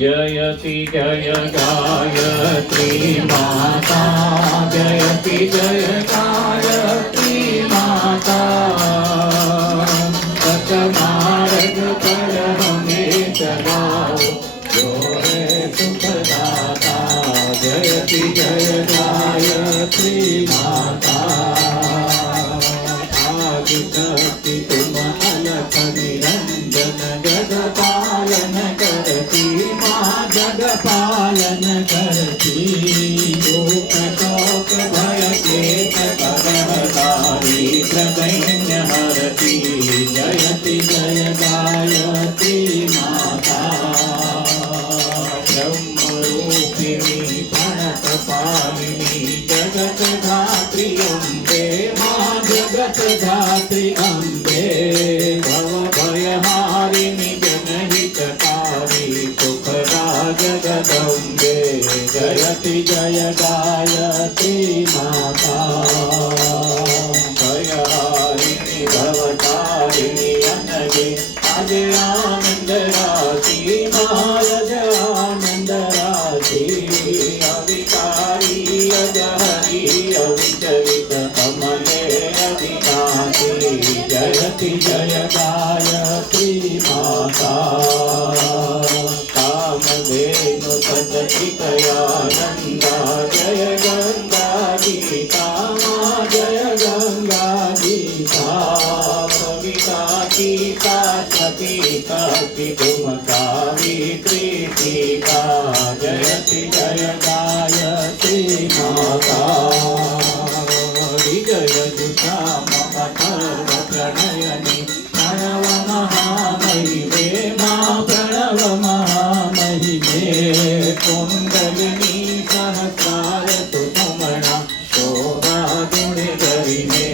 जयति जय गायत्री माता, जयति जय गायत्री माता। सतमार्ग पर हमें चलाओ, जो है सुखदाता। जयति जय गायत्री माता। आदिशक्ति तुम अलख निरंजन, जग पालन करती माँ, जग पालन करती। दुख शोक भय क्लेश करहतारी, प्रदैन्य हरती। जयति जय गायत्री माता। ब्रह्मरूपिणी प्रणत पालिनी, जगत धात्री अम्बे माँ, जगत धात्री अम्बे। भव भयहारिणी जनहितकारी, सुखदा जगदम्बे। जयति जय गायत्री माता। भयहारिणी भवतारिणी अनगे, अज आनंद राशि माय, आनंद राशि। अविकारी अजहरी अविचलित कमले अविनाशी। जयति जय गायत्री माता। कामधेनु सचकितयानंदा, जय गंगा गीता माँ, जय गंगा गीता। कविता गीता सतीता तुम सावित्री सीता। जयति जय गायत्री माता। विजय जुषा मम सर्व प्रणयनी, प्रणव महामहिमे माँ, प्रणव महामहिमे। कुंडलिनी सहस्रार सुषमणा, शोभा गुणधरिणे।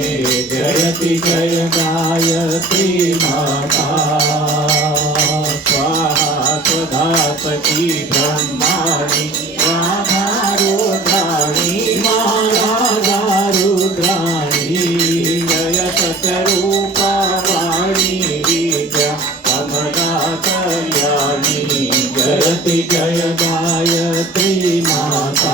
जयति जय गायत्री माता। स्वाहा स्वधा सती ब्रह्माणि, राधा रुद्राणि माँ, राधा रुद्राणि। जय सतरूपा वाणी विद्या, कमला कल्याणी। जयति जय गायत्री माता।